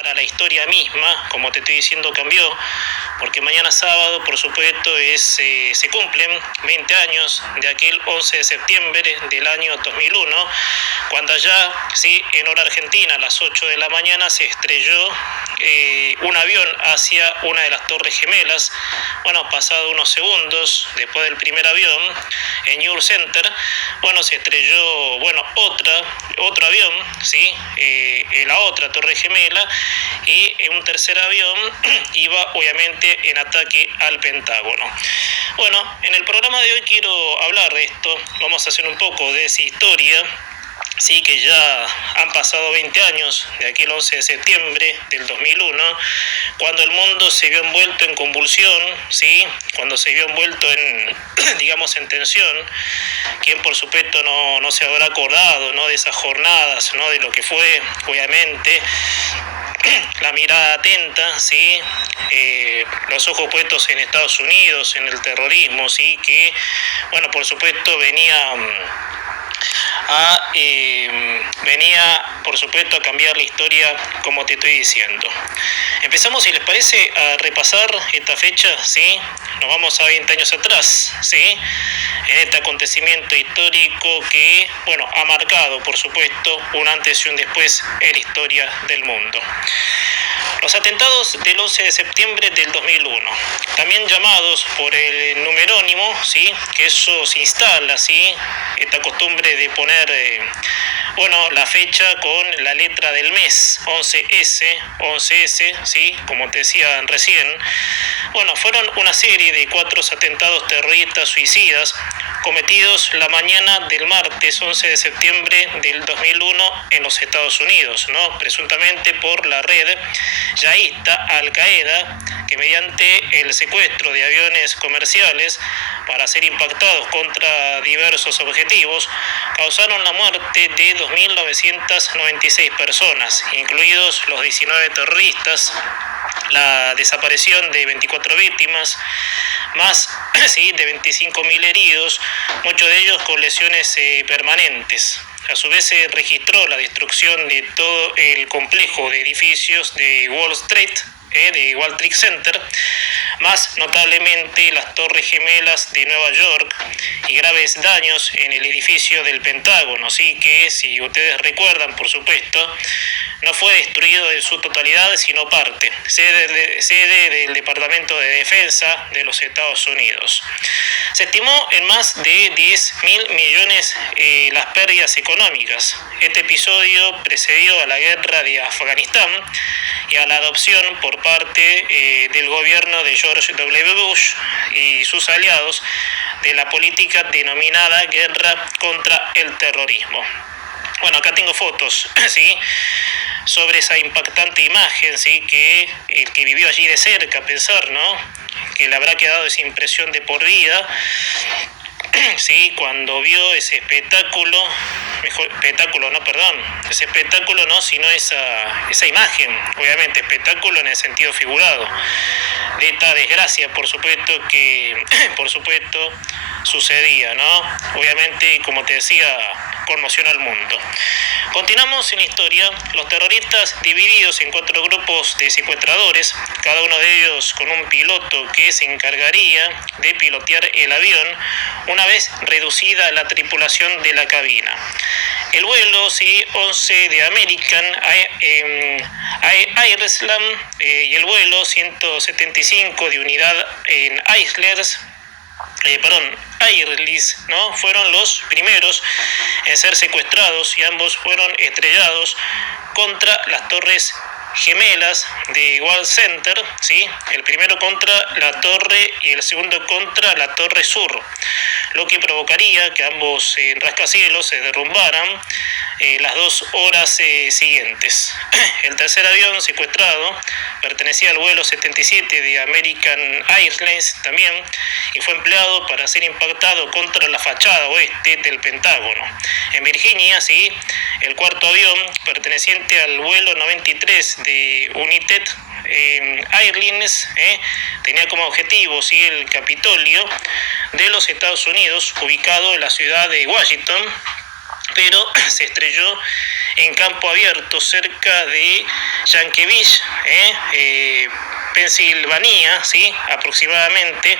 para la historia misma, como te estoy diciendo, cambió, porque mañana sábado, por supuesto, se cumplen 20 años de aquel 11 de septiembre del año 2001, cuando allá, sí, en hora argentina, a las 8 de la mañana, se estrelló un avión hacia una de las Torres Gemelas. Bueno, pasado unos segundos después del primer avión, en New York Center, bueno, se estrelló, bueno, otro avión, ¿sí? La otra Torre Gemela, y un tercer avión iba obviamente en ataque al Pentágono. Bueno, en el programa de hoy quiero hablar de esto, vamos a hacer un poco de esa historia. Sí, que ya han pasado 20 años de aquel 11 de septiembre del 2001, cuando el mundo se vio envuelto en convulsión, ¿sí? Cuando se vio envuelto en, digamos, en tensión. Quien por supuesto no se habrá acordado, ¿no?, de esas jornadas, ¿no?, de lo que fue, obviamente, la mirada atenta, ¿sí? Los ojos puestos en Estados Unidos, en el terrorismo, ¿sí? Que, bueno, por supuesto venía por supuesto a cambiar la historia, como te estoy diciendo. Empezamos, si les parece, a repasar esta fecha, ¿sí? Nos vamos a 20 años atrás, ¿sí? En este acontecimiento histórico que, bueno, ha marcado, por supuesto, un antes y un después en la historia del mundo. Los atentados del 11 de septiembre del 2001, también llamados por el numerónimo, ¿sí?, que eso se instala, ¿sí?, esta costumbre de poner, la fecha con la letra del mes, 11S, ¿sí?, como te decía recién. Bueno, fueron una serie de 4 atentados terroristas suicidas cometidos la mañana del martes 11 de septiembre del 2001 en los Estados Unidos, ¿no?, presuntamente por la red yihadista Al-Qaeda, que mediante el secuestro de aviones comerciales para ser impactados contra diversos objetivos, causaron la muerte de 2.996 personas, incluidos los 19 terroristas, la desaparición de 24 víctimas, más sí, de 25.000 heridos, muchos de ellos con lesiones permanentes. A su vez se registró la destrucción de todo el complejo de edificios de Wall Street, de World Trade Center, más notablemente las Torres Gemelas de Nueva York, y graves daños en el edificio del Pentágono, sí, que, si ustedes recuerdan, por supuesto, no fue destruido en su totalidad, sino parte, sede del Departamento de Defensa de los Estados Unidos. Se estimó en más de 10.000 millones las pérdidas económicas. Este episodio precedió a la guerra de Afganistán y a la adopción por parte del gobierno de George W. Bush y sus aliados de la política denominada guerra contra el terrorismo. Bueno, acá tengo fotos, ¿sí?, sobre esa impactante imagen, ¿sí?, que el que vivió allí de cerca, pensar, ¿no?, que le habrá quedado esa impresión de por vida, ¿sí?, cuando vio ese espectáculo, sino esa imagen, obviamente, espectáculo en el sentido figurado, de esta desgracia, por supuesto, que, sucedía, ¿no? Obviamente, como te decía, conmociona al mundo. Continuamos en la historia. Los terroristas, divididos en 4 grupos de secuestradores, cada uno de ellos con un piloto que se encargaría de pilotear el avión una vez reducida la tripulación de la cabina. El vuelo, sí, 11 de American Airlines y el vuelo 175 de unidad en Airlines, ¿no?, fueron los primeros en ser secuestrados, y ambos fueron estrellados contra las Torres Gemelas de World Center, ¿sí?, el primero contra la torre y el segundo contra la Torre Sur, lo que provocaría que ambos rascacielos se derrumbaran las 2 horas siguientes. El tercer avión secuestrado pertenecía al vuelo 77 de American Airlines también, y fue empleado para ser impactado contra la fachada oeste del Pentágono. En Virginia, sí, el cuarto avión, perteneciente al vuelo 93 de United Airlines, tenía como objetivo, sí, el Capitolio de los Estados Unidos, ubicado en la ciudad de Washington, pero se estrelló en campo abierto cerca de Yankeeville, Pensilvania, ¿sí? Aproximadamente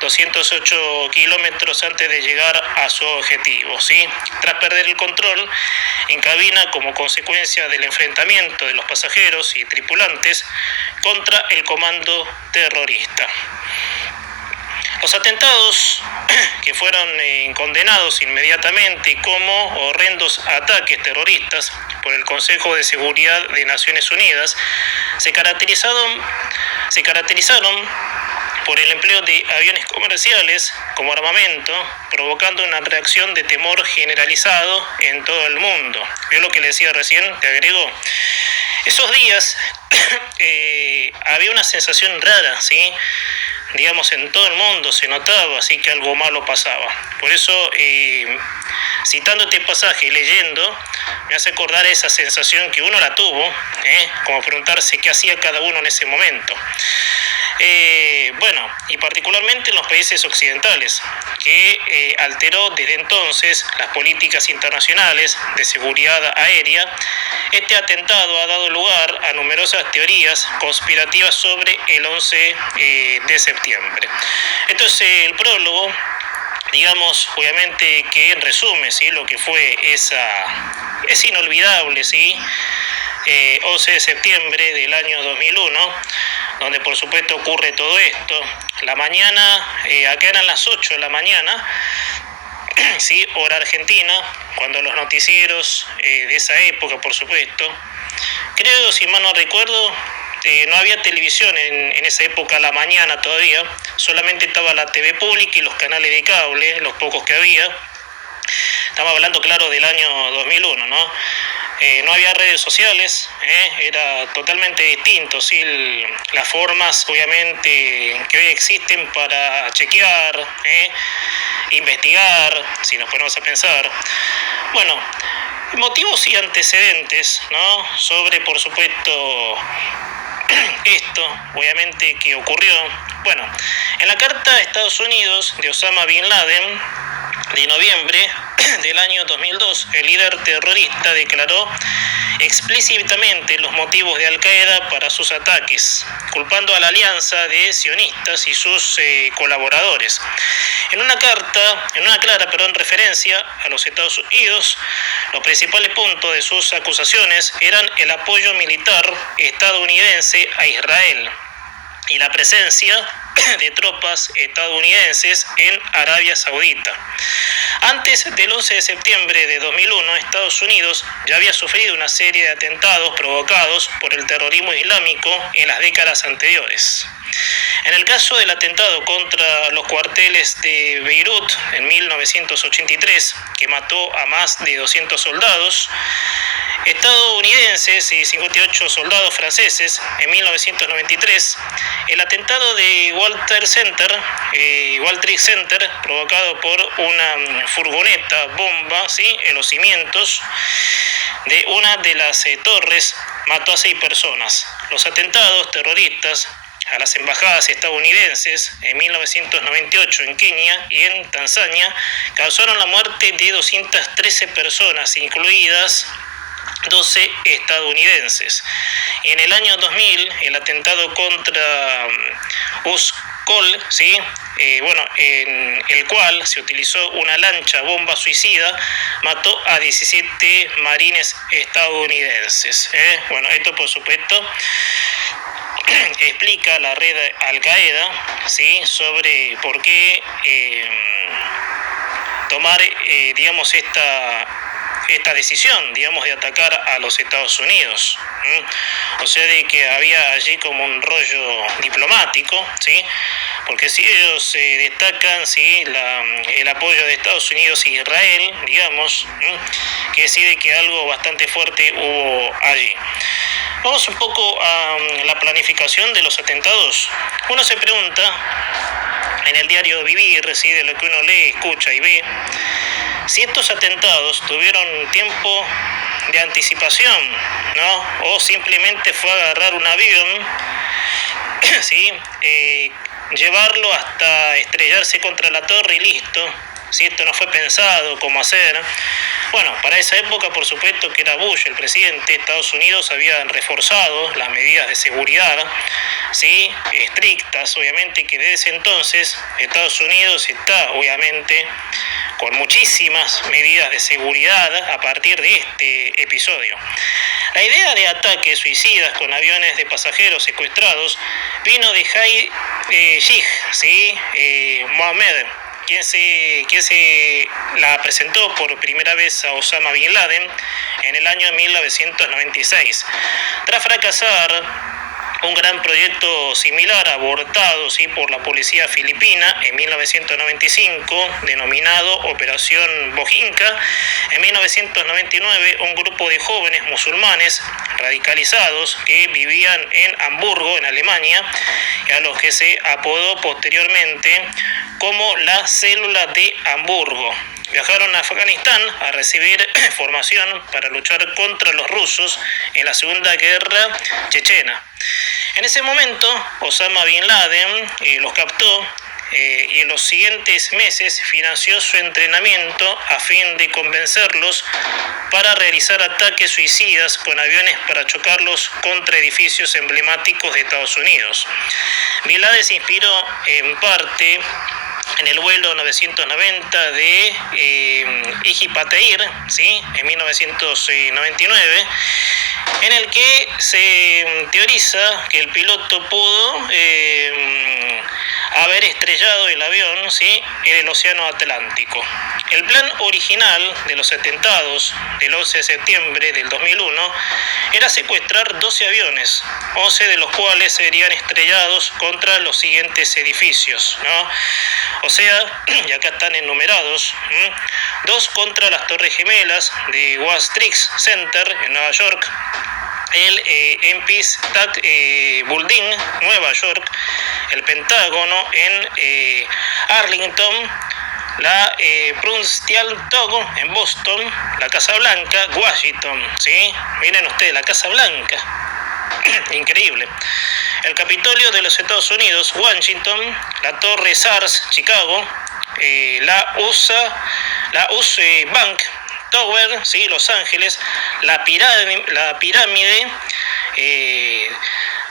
208 kilómetros antes de llegar a su objetivo, ¿sí? Tras perder el control en cabina como consecuencia del enfrentamiento de los pasajeros y tripulantes contra el comando terrorista. Los atentados, que fueron condenados inmediatamente como horrendos ataques terroristas por el Consejo de Seguridad de Naciones Unidas, se caracterizaron por el empleo de aviones comerciales como armamento, provocando una reacción de temor generalizado en todo el mundo. Yo lo que le decía recién, te agrego, esos días había una sensación rara, ¿sí? Digamos, en todo el mundo se notaba así que algo malo pasaba. Por eso, citando este pasaje y leyendo, me hace acordar esa sensación que uno la tuvo, como preguntarse qué hacía cada uno en ese momento. Bueno, y particularmente en los países occidentales, que alteró desde entonces las políticas internacionales de seguridad aérea. Este atentado ha dado lugar a numerosas teorías conspirativas sobre el 11 de septiembre. Entonces, el prólogo, digamos, obviamente que resume, ¿sí?, lo que fue ese inolvidable, ¿sí?, 11 de septiembre del año 2001, donde por supuesto ocurre todo esto. La mañana, acá eran las 8 de la mañana, ¿sí?, hora argentina, cuando los noticieros de esa época, por supuesto, creo, si mal no recuerdo, no había televisión en esa época a la mañana todavía, solamente estaba la TV pública y los canales de cable, los pocos que había. Estamos hablando, claro, del año 2001, ¿no? No había redes sociales, era totalmente distinto, ¿sí? Las formas, obviamente, que hoy existen para chequear, investigar, si nos ponemos a pensar. Bueno, motivos y antecedentes, ¿no?, sobre, por supuesto, esto, obviamente, que ocurrió. Bueno, en la carta a Estados Unidos de Osama Bin Laden, de noviembre del año 2002, el líder terrorista declaró explícitamente los motivos de Al-Qaeda para sus ataques, culpando a la alianza de sionistas y sus colaboradores. En una clara referencia a los Estados Unidos, los principales puntos de sus acusaciones eran el apoyo militar estadounidense a Israel y la presencia de tropas estadounidenses en Arabia Saudita. Antes del 11 de septiembre de 2001, Estados Unidos ya había sufrido una serie de atentados provocados por el terrorismo islámico en las décadas anteriores. En el caso del atentado contra los cuarteles de Beirut en 1983, que mató a más de 200 soldados estadounidenses y 58 soldados franceses en 1993, el atentado de World Trade Center, provocado por una furgoneta bomba, ¿sí?, en los cimientos de una de las torres, mató a 6 personas. Los atentados terroristas a las embajadas estadounidenses en 1998 en Kenia y en Tanzania causaron la muerte de 213 personas, incluidas 12 estadounidenses. Y en el año 2000, el atentado contra Uskol, ¿sí?, en el cual se utilizó una lancha bomba suicida, mató a 17 marines estadounidenses. Bueno, esto por supuesto explica la red Al-Qaeda, ¿sí?, sobre por qué tomar, digamos, esta decisión, digamos, de atacar a los Estados Unidos. O sea, de que había allí como un rollo diplomático, ¿sí?, porque si ellos destacan, ¿sí?, el apoyo de Estados Unidos y Israel, digamos, que decide que algo bastante fuerte hubo allí. Vamos un poco a la planificación de los atentados. Uno se pregunta, en el diario vivir, ¿sí?, de lo que uno lee, escucha y ve, si estos atentados tuvieron tiempo de anticipación, ¿no?, o simplemente fue agarrar un avión, ¿sí?, llevarlo hasta estrellarse contra la torre y listo. Si esto no fue pensado cómo hacer, Bueno, para esa época, por supuesto que era Bush el presidente, Estados Unidos había reforzado las medidas de seguridad, ¿sí? Estrictas, obviamente, que desde ese entonces Estados Unidos está, obviamente, con muchísimas medidas de seguridad a partir de este episodio. La idea de ataques suicidas con aviones de pasajeros secuestrados vino de Jai Yig, ¿sí? Mohammed, quien se la presentó por primera vez a Osama Bin Laden en el año 1996. Tras fracasar un gran proyecto similar abortado, ¿sí?, por la policía filipina en 1995, denominado Operación Bojinka. En 1999, un grupo de jóvenes musulmanes radicalizados que vivían en Hamburgo, en Alemania, y a los que se apodó posteriormente como la Célula de Hamburgo, viajaron a Afganistán a recibir formación para luchar contra los rusos en la Segunda Guerra Chechena. En ese momento, Osama Bin Laden los captó y en los siguientes meses financió su entrenamiento a fin de convencerlos para realizar ataques suicidas con aviones para chocarlos contra edificios emblemáticos de Estados Unidos. Bin Laden se inspiró en parte en el vuelo 990 de Ijipateir, ¿sí?, en 1999, en el que se teoriza que el piloto pudo haber estrellado el avión, ¿sí?, en el Océano Atlántico. El plan original de los atentados del 11 de septiembre del 2001 era secuestrar 12 aviones, 11 de los cuales serían estrellados contra los siguientes edificios, ¿no? O sea, y acá están enumerados, 2 contra las Torres Gemelas de World Trade Center en Nueva York, el Empire State Building, Nueva York, el Pentágono en Arlington, la Prudential Tower en Boston, la Casa Blanca, Washington, ¿sí? Miren ustedes, la Casa Blanca, increíble. El Capitolio de los Estados Unidos, Washington, la Torre SARS, Chicago, la US Bank Tower, ¿sí?, Los Ángeles, la pirámide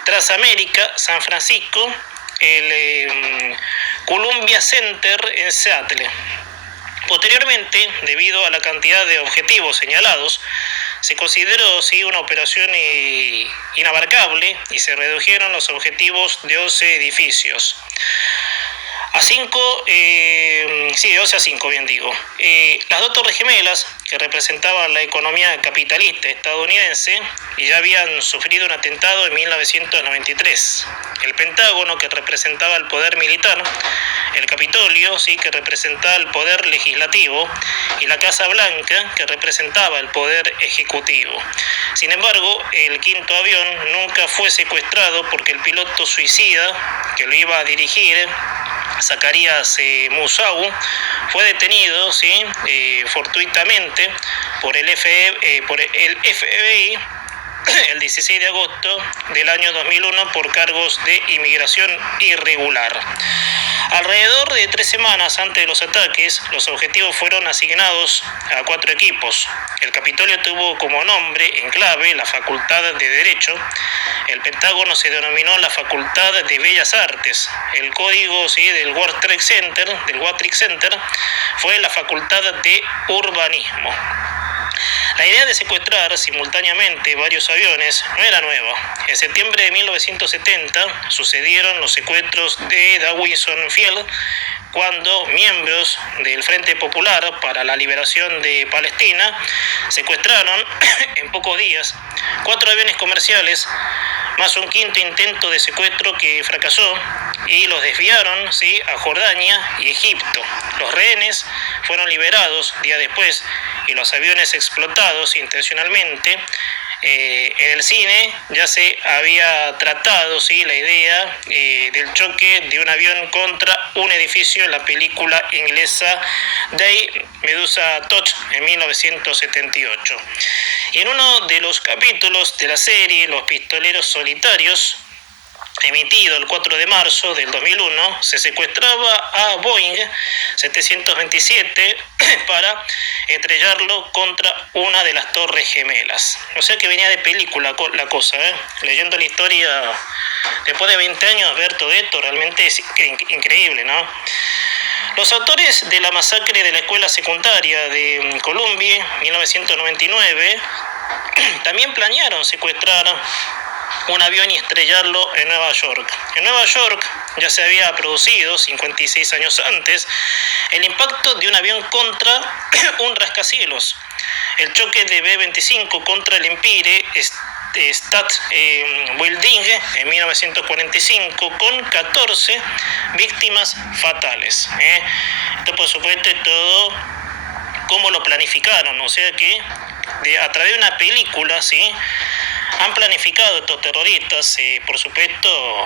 Transamérica, San Francisco, el Columbia Center en Seattle. Posteriormente, debido a la cantidad de objetivos señalados, se consideró, sí, una operación inabarcable y se redujeron los objetivos de 11 edificios. A 5, de 11 a 5, bien digo. Las 2 Torres Gemelas, que representaban la economía capitalista estadounidense, y ya habían sufrido un atentado en 1993. El Pentágono, que representaba el poder militar, el Capitolio, sí, que representaba el poder legislativo, y la Casa Blanca, que representaba el poder ejecutivo. Sin embargo, el 5.º avión nunca fue secuestrado porque el piloto suicida que lo iba a dirigir, Zacarías Moussaoui, fue detenido, ¿sí?, fortuitamente por el FBI el 16 de agosto del año 2001 por cargos de inmigración irregular. Alrededor de 3 semanas antes de los ataques, los objetivos fueron asignados a 4 equipos. El Capitolio tuvo como nombre en clave la Facultad de Derecho. El Pentágono se denominó la Facultad de Bellas Artes. El código, ¿sí?, del World Trade Center fue la Facultad de Urbanismo. La idea de secuestrar simultáneamente varios aviones no era nueva. En septiembre de 1970 sucedieron los secuestros de Dawson Field, cuando miembros del Frente Popular para la Liberación de Palestina secuestraron en pocos días 4 aviones comerciales, más un 5.º intento de secuestro que fracasó, y los desviaron, ¿sí?, a Jordania y Egipto. Los rehenes fueron liberados días después y los aviones explotados intencionalmente. En el cine ya se había tratado, ¿sí?, la idea del choque de un avión contra un edificio en la película inglesa de Medusa Touch en 1978. Y en uno de los capítulos de la serie Los Pistoleros Solitarios, emitido el 4 de marzo del 2001, se secuestraba a Boeing 727 para estrellarlo contra una de las Torres Gemelas. O sea que venía de película la cosa, ¿eh? Leyendo la historia después de 20 años, ver todo esto realmente es increíble, ¿no? Los autores de la masacre de la escuela secundaria de Columbia, 1999, también planearon secuestrar un avión y estrellarlo en Nueva York. En Nueva York ya se había producido, 56 años antes, el impacto de un avión contra un rascacielos. El choque de B-25 contra el Empire State Building en 1945 con 14 víctimas fatales. Esto por supuesto es todo cómo lo planificaron, o sea que a través de una película, ¿sí?, han planificado estos terroristas, por supuesto,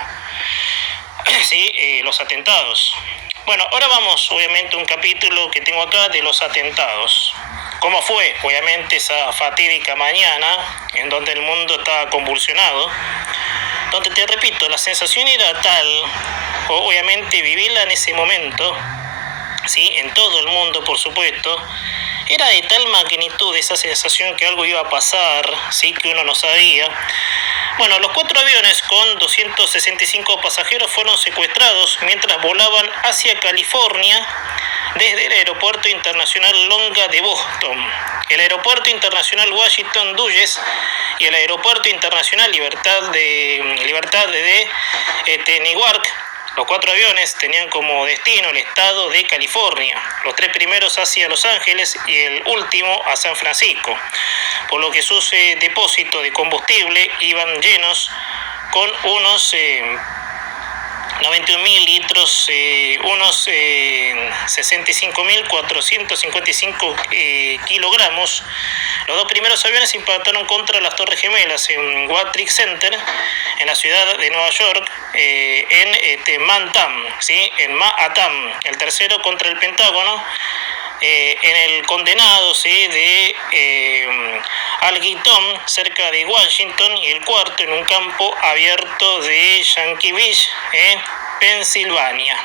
sí, los atentados. Bueno, ahora vamos obviamente a un capítulo que tengo acá de los atentados. ¿Cómo fue? Obviamente esa fatídica mañana en donde el mundo estaba convulsionado, donde te repito, la sensación era tal, obviamente vivirla en ese momento, ¿sí?, en todo el mundo por supuesto, era de tal magnitud esa sensación que algo iba a pasar, ¿sí?, que uno no sabía. Bueno, los 4 aviones con 265 pasajeros fueron secuestrados mientras volaban hacia California desde el Aeropuerto Internacional Longa de Boston, el Aeropuerto Internacional Washington Dulles y el Aeropuerto Internacional Libertad de Newark. Los 4 aviones tenían como destino el estado de California, los 3 primeros hacia Los Ángeles y el último a San Francisco, por lo que sus depósitos de combustible iban llenos con unos 91.000 litros, unos 65.455 kilogramos. Los 2 primeros aviones impactaron contra las Torres Gemelas en World Trade Center, en la ciudad de Nueva York, en Manhattan, ¿sí?, en Manhattan. El tercero contra el Pentágono, en el condenado, ¿sí?, de Arlington, cerca de Washington, y el cuarto en un campo abierto de Yankeeville, Pensilvania.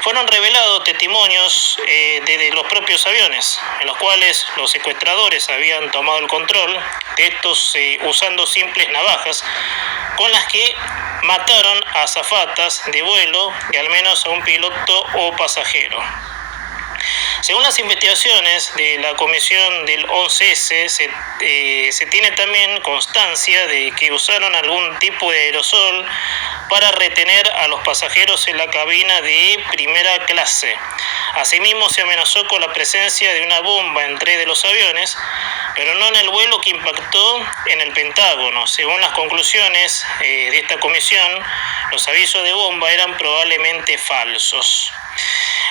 Fueron revelados testimonios de los propios aviones, en los cuales los secuestradores habían tomado el control de estos usando simples navajas, con las que mataron a azafatas de vuelo y al menos a un piloto o pasajero. Según las investigaciones de la comisión del 11S, se tiene también constancia de que usaron algún tipo de aerosol para retener a los pasajeros en la cabina de primera clase. Asimismo, se amenazó con la presencia de una bomba en 3 de los aviones, pero no en el vuelo que impactó en el Pentágono. Según las conclusiones de esta comisión, los avisos de bomba eran probablemente falsos.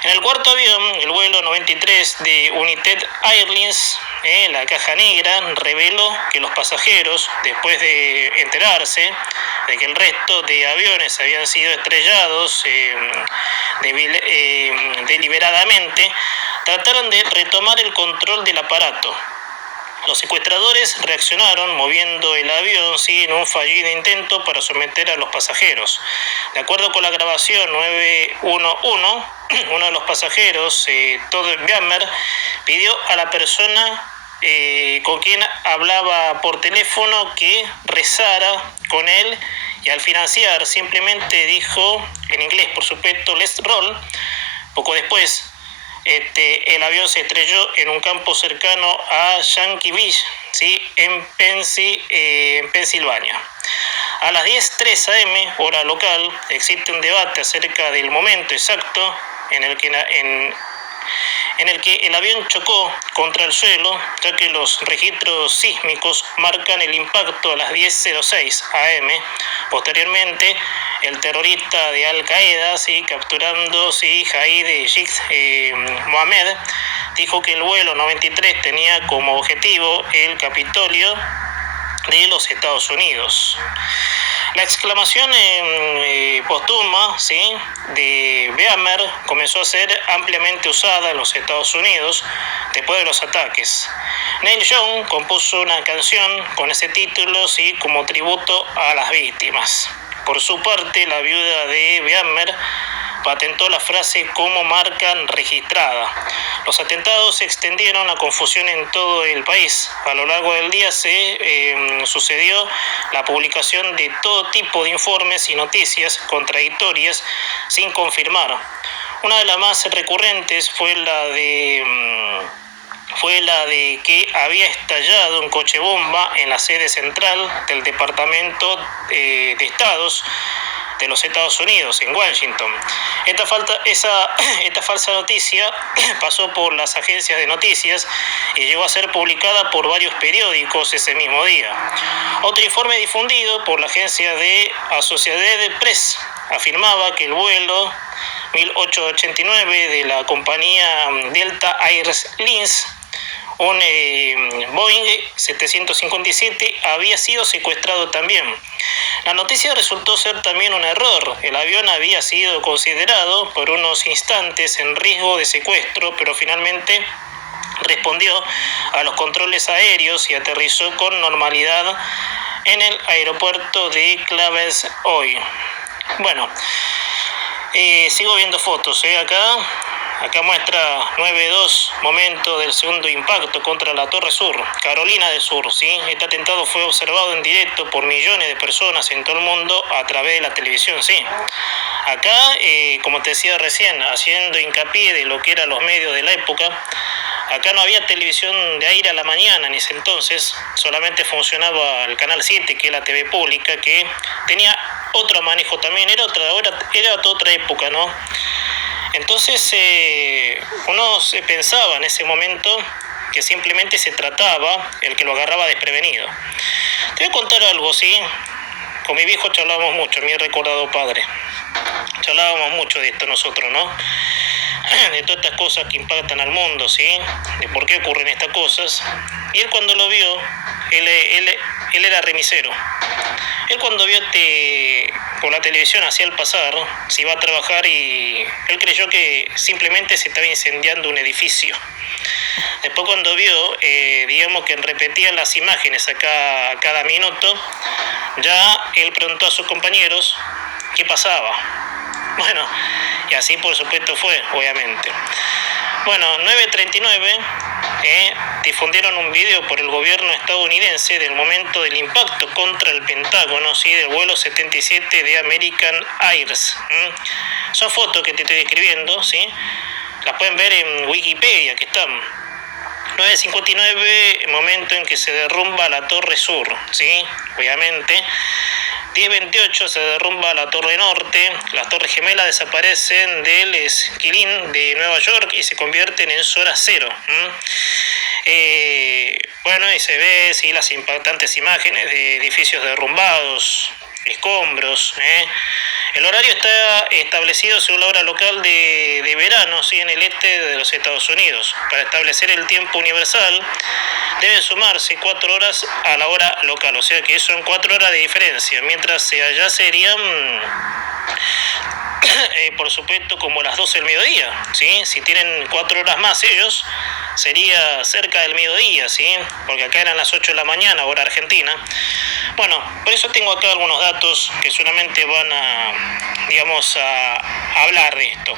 En el cuarto avión, el vuelo 93 de United Airlines, la caja negra, reveló que los pasajeros, después de enterarse de que el resto de aviones habían sido estrellados deliberadamente, trataron de retomar el control del aparato. Los secuestradores reaccionaron moviendo el avión, ¿sí?, en un fallido intento para someter a los pasajeros. De acuerdo con la grabación 911, uno de los pasajeros, Todd Beamer, pidió a la persona con quien hablaba por teléfono que rezara con él, y al financiar simplemente dijo, en inglés por supuesto, "let's roll". Poco después, el avión se estrelló en un campo cercano a Yankeeville, ¿sí?, en Pensilvania. A las 10:03 am, hora local, existe un debate acerca del momento exacto en el que el avión chocó contra el suelo, ya que los registros sísmicos marcan el impacto a las 10:06 am. Posteriormente, el terrorista de Al-Qaeda, ¿sí?, capturando, ¿sí?, Jaid Mohammed, dijo que el vuelo 93 tenía como objetivo el Capitolio de los Estados Unidos. La exclamación póstuma, ¿sí?, de Beamer comenzó a ser ampliamente usada en los Estados Unidos después de los ataques. Neil Young compuso una canción con ese título, ¿sí?, como tributo a las víctimas. Por su parte, la viuda de Beamer patentó la frase como marca registrada. Los atentados se extendieron a confusión en todo el país. A lo largo del día se sucedió la publicación de todo tipo de informes y noticias contradictorias sin confirmar. Una de las más recurrentes fue la de que había estallado un coche bomba en la sede central del Departamento de Estados de los Estados Unidos, en Washington. Esta falsa noticia pasó por las agencias de noticias y llegó a ser publicada por varios periódicos ese mismo día. Otro informe difundido por la agencia de Associated Press afirmaba que el vuelo 1889 de la compañía Delta Airlines, un Boeing 757, había sido secuestrado también. La noticia resultó ser también un error. El avión había sido considerado por unos instantes en riesgo de secuestro, pero finalmente respondió a los controles aéreos y aterrizó con normalidad en el aeropuerto de Claves hoy. Bueno, sigo viendo fotos, Acá muestra 9/2, momento del segundo impacto contra la Torre Sur, Carolina del Sur, ¿sí? Este atentado fue observado en directo por millones de personas en todo el mundo a través de la televisión, ¿sí? Acá, como te decía recién, haciendo hincapié de lo que eran los medios de la época, acá no había televisión de aire a la mañana en ese entonces, solamente funcionaba el Canal 7, que es la TV pública, que tenía otro manejo también, era otra época, ¿no? Entonces uno se pensaba en ese momento que simplemente se trataba el que lo agarraba desprevenido. Te voy a contar algo, ¿sí? Con mi viejo charlábamos mucho, mi recordado padre. Charlábamos mucho de esto nosotros, ¿no? De todas estas cosas que impactan al mundo, ¿sí? De por qué ocurren estas cosas. Y él cuando lo vio, él era remisero. Él cuando vio por la televisión hacia el pasar, se iba a trabajar y él creyó que simplemente se estaba incendiando un edificio. Después cuando vio, digamos que repetían las imágenes a cada minuto, ya él preguntó a sus compañeros qué pasaba. Bueno, y así por supuesto fue, obviamente. Bueno, 9:39 difundieron un video por el gobierno estadounidense del momento del impacto contra el Pentágono, ¿sí? Del vuelo 77 de American Airlines. Son fotos que te estoy describiendo, ¿sí? Las pueden ver en Wikipedia, que están. 9:59, momento en que se derrumba la Torre Sur, ¿sí? Obviamente. 10:28 se derrumba la Torre Norte, las Torres Gemelas desaparecen del Esquilín de Nueva York y se convierten en zona cero. Bueno, y se ve, sí, las impactantes imágenes de edificios derrumbados, escombros. El horario está establecido según la hora local de verano, ¿sí? En el este de los Estados Unidos. Para establecer el tiempo universal deben sumarse 4 horas a la hora local, o sea que son 4 horas de diferencia, mientras allá serían, por supuesto, como las 12 del mediodía, ¿sí? Si tienen 4 horas más ellos, sería cerca del mediodía, ¿sí? Porque acá eran las 8 de la mañana, hora argentina. Bueno, por eso tengo acá algunos datos que solamente van a hablar de esto.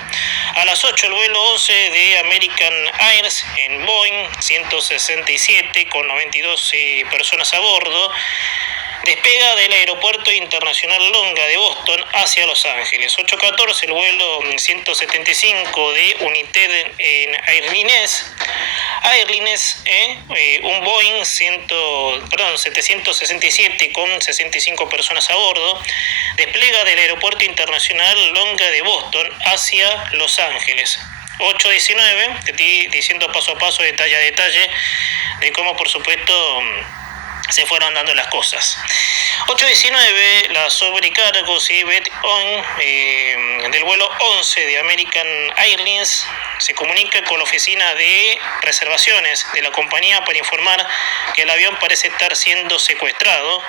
A las 8 el vuelo 11 de American Airlines en Boeing 167 con 92 personas a bordo despega del Aeropuerto Internacional Longa de Boston hacia Los Ángeles. 8:14 el vuelo 175 de United Airlines, un Boeing 767 con 65 personas a bordo, desplega del Aeropuerto Internacional Longa de Boston hacia Los Ángeles. 8:19, te estoy diciendo paso a paso, detalle a detalle, de cómo por supuesto se fueron dando las cosas. 8:19, la sobrecargos del vuelo 11 de American Airlines se comunica con la oficina de reservaciones de la compañía para informar que el avión parece estar siendo secuestrado.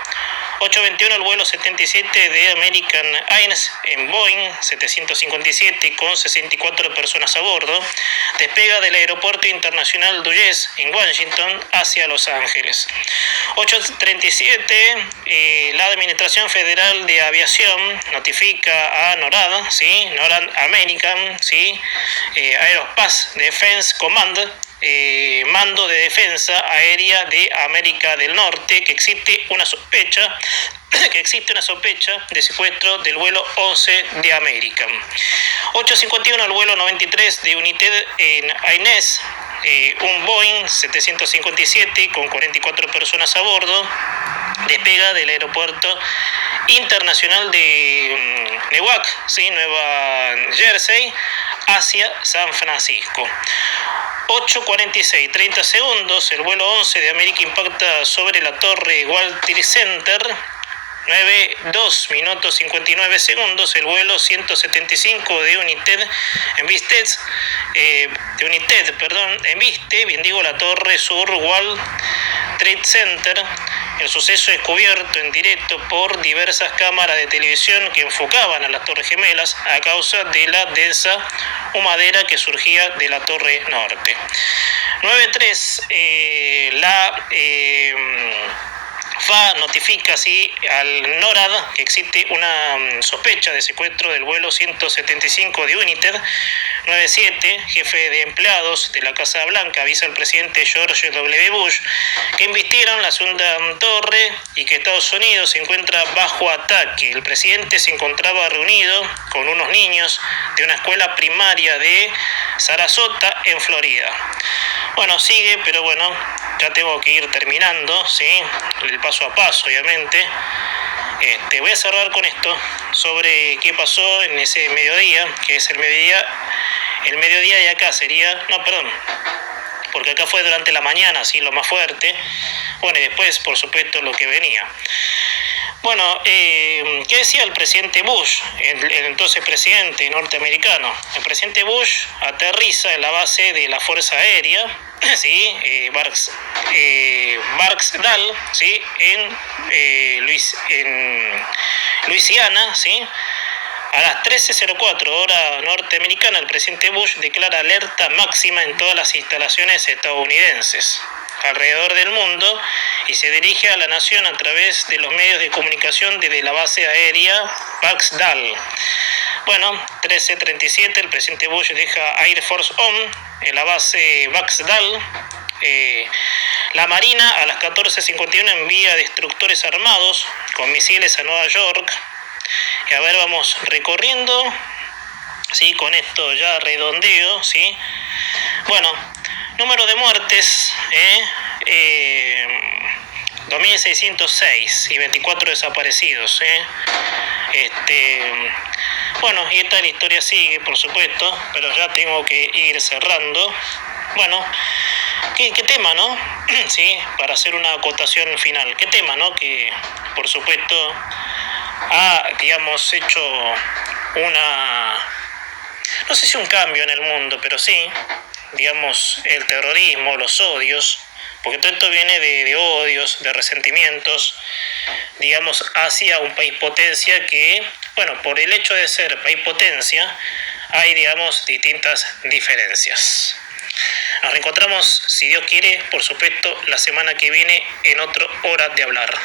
8:21 el vuelo 77 de American Airlines en Boeing 757 con 64 personas a bordo. Despega del Aeropuerto Internacional Dulles en Washington hacia Los Ángeles. 8:37 la Administración Federal de Aviación notifica a NORAD, ¿sí? NORAD American, ¿sí? Aerospace Defense Command, Mando de Defensa Aérea de América del Norte, que existe una sospecha de secuestro del vuelo 11 de American. 8:51 el vuelo 93 de United en Airlines, un Boeing 757 con 44 personas a bordo, despega del aeropuerto internacional de Newark, ¿sí? Nueva Jersey, hacia San Francisco. 8:46, 30 segundos, el vuelo 11 de América impacta sobre la torre World Trade Center. 9:02 minutos 59 segundos, el vuelo 175 de United en Viste, la torre sur World Trade Center. El suceso es cubierto en directo por diversas cámaras de televisión que enfocaban a las Torres Gemelas a causa de la densa humadera que surgía de la Torre Norte. 9:03 la FAA notifica así al NORAD que existe una sospecha de secuestro del vuelo 175 de United. 9:07 jefe de empleados de la Casa Blanca avisa al presidente George W. Bush que invistieron la segunda torre y que Estados Unidos se encuentra bajo ataque. El presidente se encontraba reunido con unos niños de una escuela primaria de Sarasota, en Florida. Bueno, sigue, pero bueno, ya tengo que ir terminando, ¿sí? El paso a paso, obviamente. Voy a cerrar con esto sobre qué pasó en ese mediodía, que es el mediodía de acá sería, porque acá fue durante la mañana, sí, lo más fuerte. Bueno, y después, por supuesto, lo que venía. Bueno, ¿qué decía el presidente Bush, el entonces presidente norteamericano? El presidente Bush aterriza en la base de la Fuerza Aérea, ¿sí? Barksdale, ¿sí? En Luisiana, ¿sí? A las 13:04 hora norteamericana, el presidente Bush declara alerta máxima en todas las instalaciones estadounidenses alrededor del mundo y se dirige a la nación a través de los medios de comunicación desde la base aérea Barksdale. Bueno, 13:37 el presidente Bush deja Air Force One en la base Barksdale. La Marina a las 14:51 envía destructores armados con misiles a Nueva York. Y a ver, vamos recorriendo, ¿sí? Con esto ya redondeo, ¿sí? Bueno, número de muertes, 2.606 y 24 desaparecidos, Bueno, y esta la historia sigue, por supuesto, pero ya tengo que ir cerrando. Bueno, ¿qué tema, no? Sí, para hacer una acotación final. ¿Qué tema, no? Que, por supuesto, ha, digamos, hecho no sé si un cambio en el mundo, pero sí, digamos, el terrorismo, los odios, porque todo esto viene de odios, de resentimientos, digamos, hacia un país potencia que, bueno, por el hecho de ser país potencia, hay, digamos, distintas diferencias. Nos reencontramos, si Dios quiere, por supuesto, la semana que viene en otra hora de hablar.